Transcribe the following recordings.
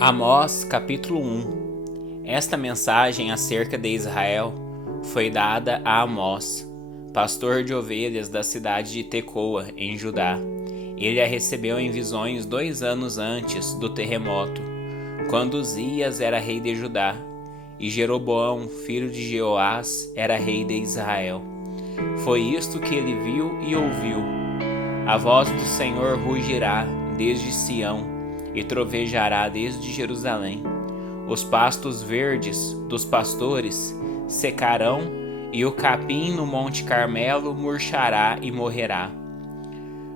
Amós, capítulo 1. Esta mensagem acerca de Israel foi dada a Amós, pastor de ovelhas da cidade de Tecoa, em Judá. Ele a recebeu em visões 2 anos antes do terremoto, quando Uzias era rei de Judá, e Jeroboão, filho de Jeoás, era rei de Israel. Foi isto que ele viu e ouviu. A voz do Senhor rugirá desde Sião, e trovejará desde Jerusalém. Os pastos verdes dos pastores secarão, e o capim no Monte Carmelo murchará e morrerá.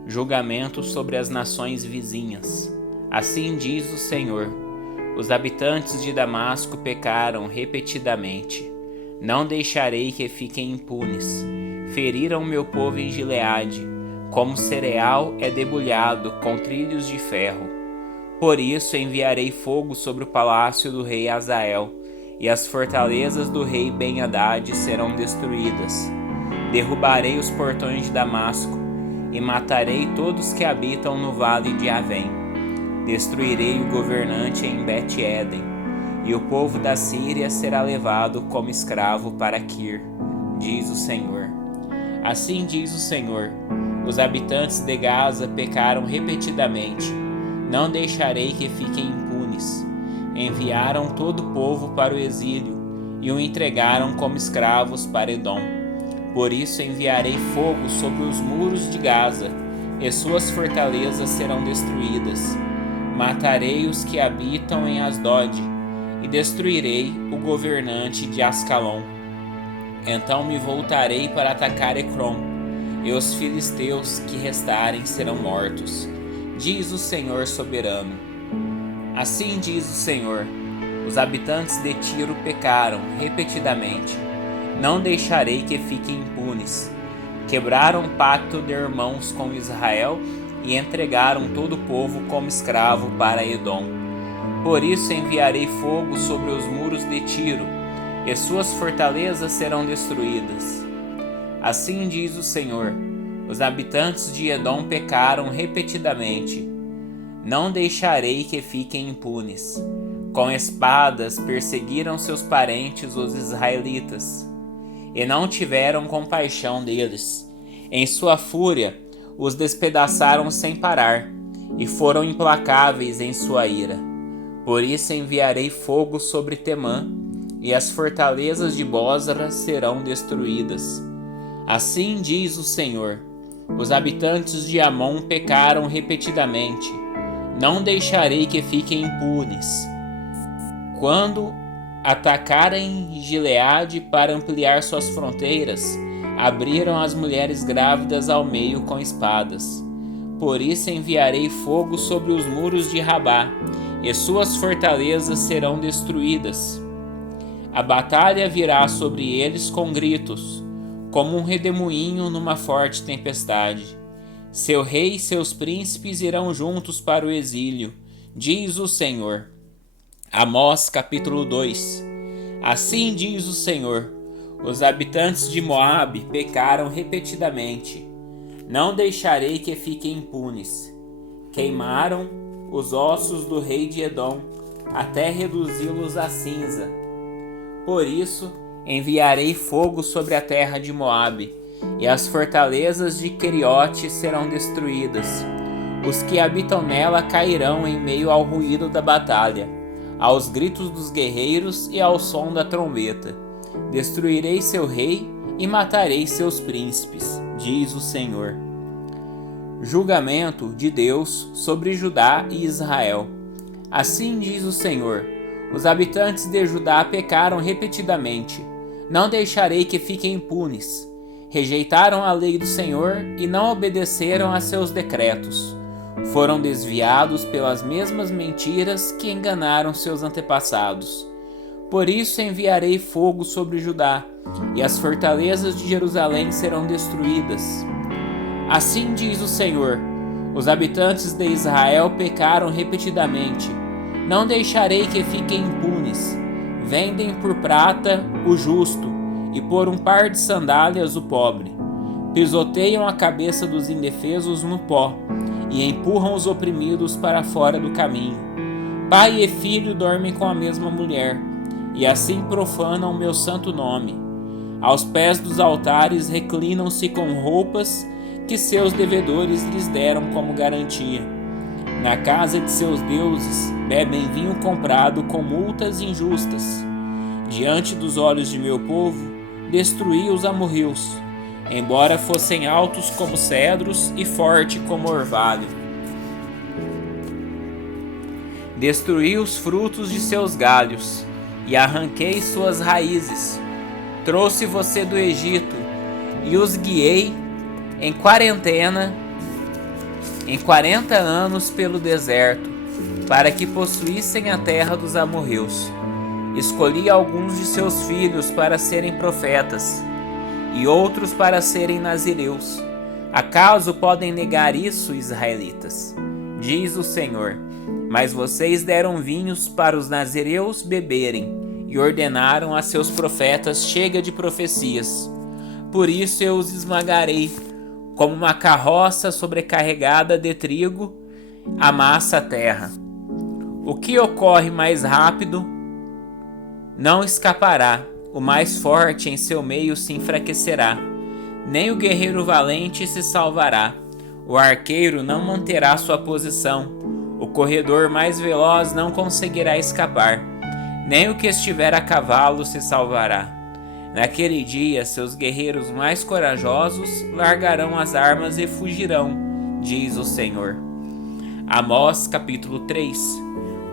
Julgamento sobre as nações vizinhas. Assim diz o Senhor: os habitantes de Damasco pecaram repetidamente. Não deixarei que fiquem impunes. Feriram meu povo em Gileade, como cereal é debulhado com trilhos de ferro. Por isso enviarei fogo sobre o palácio do rei Hazael, e as fortalezas do rei Ben-Hadad serão destruídas. Derrubarei os portões de Damasco, e matarei todos que habitam no vale de Avém. Destruirei o governante em Bet-Eden, e o povo da Síria será levado como escravo para Quir, diz o Senhor. Assim diz o Senhor: os habitantes de Gaza pecaram repetidamente. Não deixarei que fiquem impunes. Enviaram todo o povo para o exílio e o entregaram como escravos para Edom. Por isso enviarei fogo sobre os muros de Gaza, e suas fortalezas serão destruídas. Matarei os que habitam em Asdod, e destruirei o governante de Ascalon. Então me voltarei para atacar Ecrom, e os filisteus que restarem serão mortos, diz o Senhor soberano. Assim diz o Senhor: os habitantes de Tiro pecaram repetidamente. Não deixarei que fiquem impunes. Quebraram o pacto de irmãos com Israel e entregaram todo o povo como escravo para Edom. Por isso enviarei fogo sobre os muros de Tiro, e suas fortalezas serão destruídas. Assim diz o Senhor: os habitantes de Edom pecaram repetidamente. Não deixarei que fiquem impunes. Com espadas perseguiram seus parentes os israelitas, e não tiveram compaixão deles. Em sua fúria os despedaçaram sem parar, e foram implacáveis em sua ira. Por isso enviarei fogo sobre Temã, e as fortalezas de Bosra serão destruídas. Assim diz o Senhor: os habitantes de Amon pecaram repetidamente. Não deixarei que fiquem impunes. Quando atacarem Gileade para ampliar suas fronteiras, abriram as mulheres grávidas ao meio com espadas. Por isso enviarei fogo sobre os muros de Rabá, e suas fortalezas serão destruídas. A batalha virá sobre eles com gritos, como um redemoinho numa forte tempestade. Seu rei e seus príncipes irão juntos para o exílio, diz o Senhor. Amós capítulo 2. Assim diz o Senhor: os habitantes de Moabe pecaram repetidamente. Não deixarei que fiquem impunes. Queimaram os ossos do rei de Edom, até reduzi-los a cinza. Por isso enviarei fogo sobre a terra de Moabe, e as fortalezas de Queriote serão destruídas. Os que habitam nela cairão em meio ao ruído da batalha, aos gritos dos guerreiros e ao som da trombeta. Destruirei seu rei e matarei seus príncipes, diz o Senhor. Julgamento de Deus sobre Judá e Israel. Assim diz o Senhor: os habitantes de Judá pecaram repetidamente. Não deixarei que fiquem impunes. Rejeitaram a lei do Senhor e não obedeceram a seus decretos. Foram desviados pelas mesmas mentiras que enganaram seus antepassados. Por isso enviarei fogo sobre Judá, e as fortalezas de Jerusalém serão destruídas. Assim diz o Senhor: os habitantes de Israel pecaram repetidamente. Não deixarei que fiquem impunes. Vendem por prata o justo, e por um par de sandálias o pobre. Pisoteiam a cabeça dos indefesos no pó, e empurram os oprimidos para fora do caminho. Pai e filho dormem com a mesma mulher, e assim profanam o meu santo nome. Aos pés dos altares reclinam-se com roupas que seus devedores lhes deram como garantia. Na casa de seus deuses bebem vinho comprado com multas injustas. Diante dos olhos de meu povo, destruí os amorreus, embora fossem altos como cedros e forte como orvalho. Destruí os frutos de seus galhos e arranquei suas raízes. Trouxe você do Egito e os guiei em 40 anos pelo deserto, para que possuíssem a terra dos amorreus. Escolhi alguns de seus filhos para serem profetas e outros para serem nazireus. Acaso podem negar isso, israelitas? Diz o Senhor. Mas vocês deram vinhos para os nazireus beberem e ordenaram a seus profetas: chega de profecias. Por isso eu os esmagarei, como uma carroça sobrecarregada de trigo amassa a terra. O que ocorre mais rápido não escapará, o mais forte em seu meio se enfraquecerá, nem o guerreiro valente se salvará. O arqueiro não manterá sua posição, o corredor mais veloz não conseguirá escapar, nem o que estiver a cavalo se salvará. Naquele dia, seus guerreiros mais corajosos largarão as armas e fugirão, diz o Senhor. Amós capítulo 3.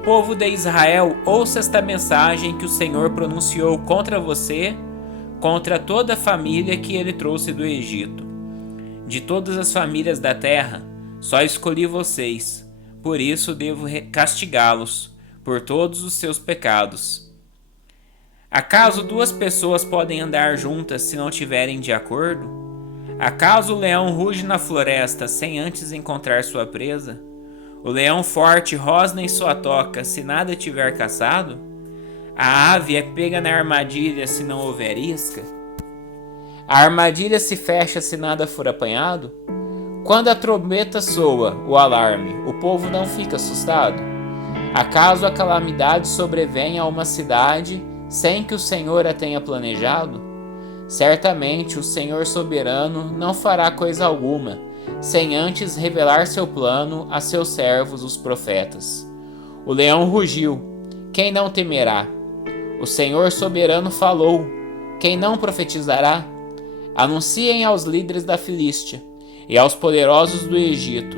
Povo de Israel, ouça esta mensagem que o Senhor pronunciou contra você, contra toda a família que ele trouxe do Egito. De todas as famílias da terra, só escolhi vocês, por isso devo castigá-los por todos os seus pecados. Acaso duas pessoas podem andar juntas se não estiverem de acordo? Acaso o leão ruge na floresta sem antes encontrar sua presa? O leão forte rosna em sua toca se nada tiver caçado? A ave é pega na armadilha se não houver isca? A armadilha se fecha se nada for apanhado? Quando a trombeta soa, o alarme, o povo não fica assustado? Acaso a calamidade sobrevém a uma cidade sem que o Senhor a tenha planejado? Certamente o Senhor soberano não fará coisa alguma, sem antes revelar seu plano a seus servos, os profetas. O leão rugiu, quem não temerá? O Senhor soberano falou, quem não profetizará? Anunciem aos líderes da Filístia e aos poderosos do Egito.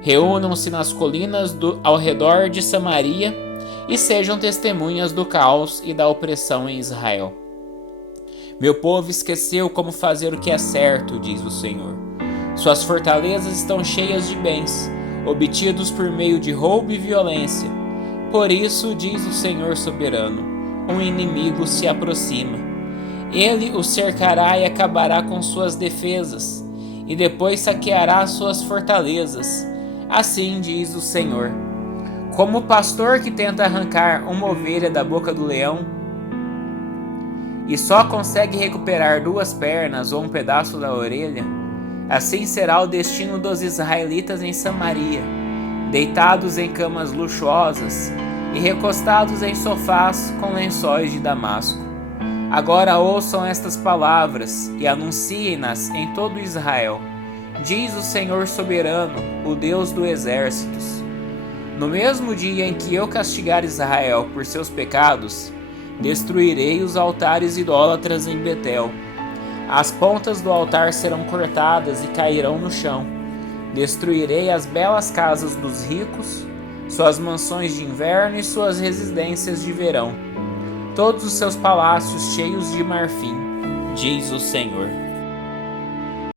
Reúnam-se nas colinas ao redor de Samaria e sejam testemunhas do caos e da opressão em Israel. Meu povo esqueceu como fazer o que é certo, diz o Senhor. Suas fortalezas estão cheias de bens, obtidos por meio de roubo e violência. Por isso, diz o Senhor soberano, um inimigo se aproxima. Ele o cercará e acabará com suas defesas, e depois saqueará suas fortalezas. Assim diz o Senhor. Como o pastor que tenta arrancar uma ovelha da boca do leão e só consegue recuperar 2 pernas ou um pedaço da orelha, assim será o destino dos israelitas em Samaria, deitados em camas luxuosas e recostados em sofás com lençóis de damasco. Agora ouçam estas palavras e anunciem-nas em todo Israel. Diz o Senhor soberano, o Deus dos exércitos. No mesmo dia em que eu castigar Israel por seus pecados, destruirei os altares idólatras em Betel. As pontas do altar serão cortadas e cairão no chão. Destruirei as belas casas dos ricos, suas mansões de inverno e suas residências de verão, todos os seus palácios cheios de marfim, diz o Senhor.